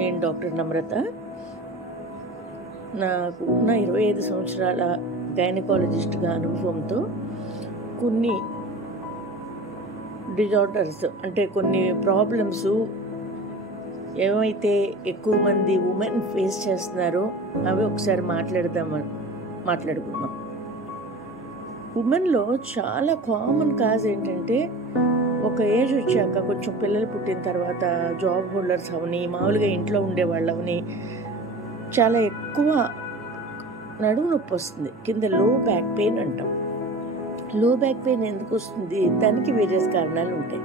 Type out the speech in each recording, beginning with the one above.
నేను డాక్టర్ నమ్రత. నాకు ఉన్న 25 సంవత్సరాల గైనకాలజిస్ట్గా అనుభవంతో కొన్ని డిజార్డర్స్ అంటే కొన్ని ప్రాబ్లమ్స్ ఏమైతే ఎక్కువ మంది ఉమెన్ ఫేస్ చేస్తున్నారో అవి ఒకసారి మాట్లాడుకుందాం. ఉమెన్లో చాలా కామన్ కాజ్ ఏంటంటే ఒక ఏజ్ వచ్చాక కొంచెం పిల్లలు పుట్టిన తర్వాత జాబ్ హోల్డర్స్ అవని మామూలుగా ఇంట్లో ఉండేవాళ్ళు అవని చాలా ఎక్కువ నడుము నొప్పి వస్తుంది. కింద లో బ్యాక్ పెయిన్ అంటాం. లో బ్యాక్ పెయిన్ ఎందుకు వస్తుంది? దానికి వేరియస్ కారణాలు ఉంటాయి.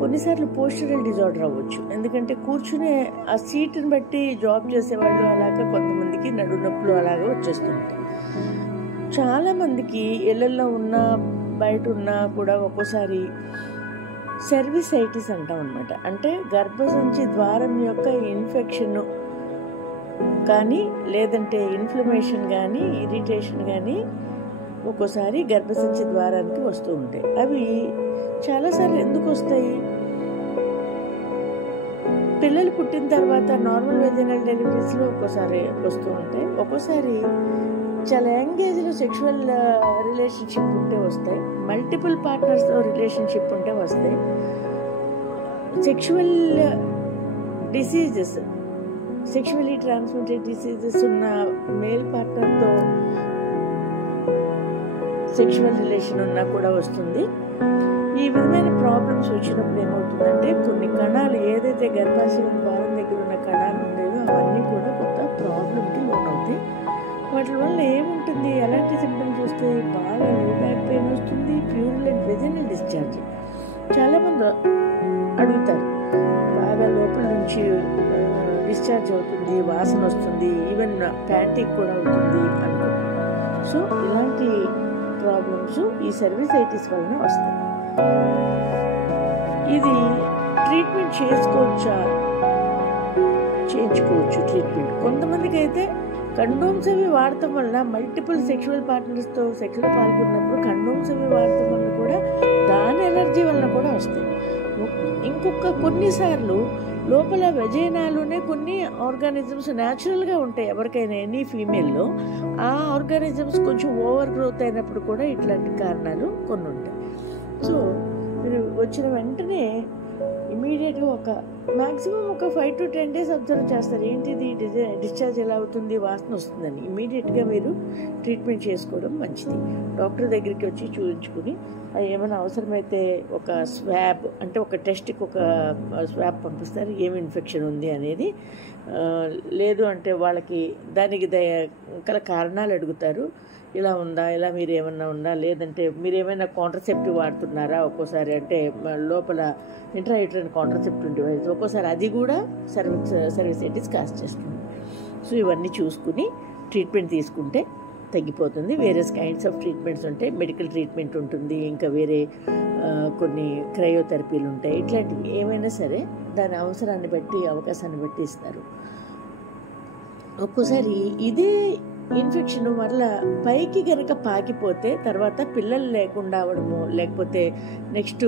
కొన్నిసార్లు పోస్చరల్ డిజార్డర్ అవ్వచ్చు. ఎందుకంటే కూర్చునే ఆ సీట్ని బట్టి జాబ్ చేసేవాళ్ళు అలాగా కొంతమందికి నడుము నొప్పులు అలాగా వచ్చేస్తుంటాయి. చాలామందికి ఇళ్ళల్లో ఉన్నా బయట ఉన్నా కూడా ఒక్కోసారి సర్విసైటిస్ అంటాం అనమాట. అంటే గర్భసంచి ద్వారం యొక్క ఇన్ఫెక్షన్ కానీ లేదంటే ఇన్ఫ్లమేషన్ కానీ ఇరిటేషన్ కానీ ఒక్కోసారి గర్భసంచి ద్వారానికి వస్తూ ఉంటాయి. అవి చాలాసార్లు ఎందుకు వస్తాయి? పిల్లలు పుట్టిన తర్వాత నార్మల్ వెజైనల్ డెలివరీస్లో ఒక్కోసారి వస్తూ ఉంటాయి. ఒక్కోసారి చాలా యంగ్ ఏజ్లో సెక్షువల్ రిలేషన్షిప్ ఉంటే వస్తాయి. మల్టిపుల్ పార్ట్నర్స్తో రిలేషన్షిప్ ఉంటే వస్తాయి. Sexual diseases, sexually transmitted diseases ఉన్న మేల్ పార్ట్నర్తో సెక్షువల్ రిలేషన్ ఉన్నా కూడా వస్తుంది. ఈ విధమైన ప్రాబ్లమ్స్ వచ్చినప్పుడు ఏమవుతుందంటే కొన్ని కణాలు ఏదైతే గర్భాశయం ద్వారం దగ్గర ఉన్న కణాలు ఉండేవో అవన్నీ కూడా కొత్త ప్రాబ్లంకి లోనవుతాయి. వాటి వల్ల ఏముంటుంది? ఎలాంటి సిమ్టమ్స్ వస్తాయి? బాగా లో బ్యాక్ పెయిన్ వస్తుంది, ప్యూరిలెంట్ వెజైనల్ డిశ్చార్జ్. చాలామంది అడుగుతారు, బాగా లోపల నుంచి డిశ్చార్జ్ అవుతుంది, వాసన వస్తుంది, ఈవెన్ ప్యాంటిక్ కూడా అవుతుంది అనుకో. సో ఇలాంటి ప్రాబ్లమ్స్ ఈ సర్విసైటిస్ వలన వస్తాయి. ఇది ట్రీట్మెంట్ చేసుకోవచ్చా? చేయించుకోవచ్చు ట్రీట్మెంట్. కొంతమందికి అయితే కండోమ్స్ అవి వాడటం వల్ల మల్టిపుల్ సెక్షువల్ పార్ట్నర్స్తో సెక్షువల్ పాల్గొన్నప్పుడు కండోమ్స్ అవి వాడటం వల్ల కూడా దాని ఎలర్జీ వల్ల కూడా వస్తాయి. కొన్నిసార్లు లోపల వెజైనాలోనే కొన్ని ఆర్గానిజమ్స్ న్యాచురల్గా ఉంటాయి. ఎవరికైనా ఎనీ ఫీమేల్లో ఆ ఆర్గానిజమ్స్ కొంచెం ఓవర్ గ్రోత్ అయినప్పుడు కూడా ఇట్లాంటి కారణాలు కొన్ని ఉంటాయి. సో మీరు వచ్చిన వెంటనే ఇమీడియట్గా మ్యాక్సిమం ఒక 5 to 10 days అబ్జర్వ్ చేస్తారు. ఏంటిది డిశ్చార్జ్ ఎలా అవుతుంది, వాసన వస్తుందని. ఇమీడియట్గా మీరు ట్రీట్మెంట్ చేసుకోవడం మంచిది. డాక్టర్ దగ్గరికి వచ్చి చూపించుకుని అది ఏమైనా అవసరమైతే ఒక స్వాబ్ అంటే ఒక టెస్ట్కి ఒక స్వాబ్ పంపిస్తారు, ఏమి ఇన్ఫెక్షన్ ఉంది అనేది. లేదు అంటే వాళ్ళకి దానికి గల కారణాలు అడుగుతారు. ఇలా ఉందా, ఇలా మీరు ఏమన్నా ఉందా, లేదంటే మీరు ఏమైనా కాంట్రసెప్టివ్ వాడుతున్నారా, ఒక్కోసారి అంటే లోపల ఇంట్రాయూటరైన్ కాంట్రసెప్టివ్ డివైస్ ఒక్కోసారి అది కూడా సర్విసైటిస్ కాజ్ చేస్తుంది. సో ఇవన్నీ చూసుకుని ట్రీట్మెంట్ తీసుకుంటే తగ్గిపోతుంది. వేరియస్ కైండ్స్ ఆఫ్ ట్రీట్మెంట్స్ ఉంటాయి. మెడికల్ ట్రీట్మెంట్ ఉంటుంది, ఇంకా వేరే కొన్ని క్రయోథెరపీలు ఉంటాయి. ఇట్లాంటివి ఏమైనా సరే దాని అవసరాన్ని బట్టి అవకాశాన్ని బట్టి ఇస్తారు. ఒక్కోసారి ఇదే ఇన్ఫెక్షన్ వల్ల పైకి కనుక పాకిపోతే తర్వాత పిల్లలు లేకుండా అవడము, లేకపోతే నెక్స్ట్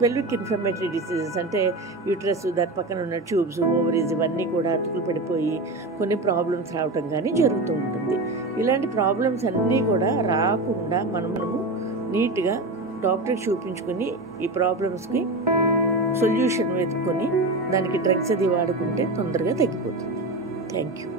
పెల్విక్ ఇన్ఫ్లమేటరీ డిసీజెస్ అంటే యూట్రస్ దాని పక్కన ఉన్న ట్యూబ్స్, ఓవరీస్ ఇవన్నీ కూడా అతుకులు పడిపోయి కొన్ని ప్రాబ్లమ్స్ రావటం కానీ జరుగుతూ ఉంటుంది. ఇలాంటి ప్రాబ్లమ్స్ అన్నీ కూడా రాకుండా మనము నీట్గా డాక్టర్కి చూపించుకొని ఈ ప్రాబ్లమ్స్కి సొల్యూషన్ వెతుక్కొని దానికి డ్రగ్స్ అది వాడుకుంటే తొందరగా తగ్గిపోతుంది. Thank you.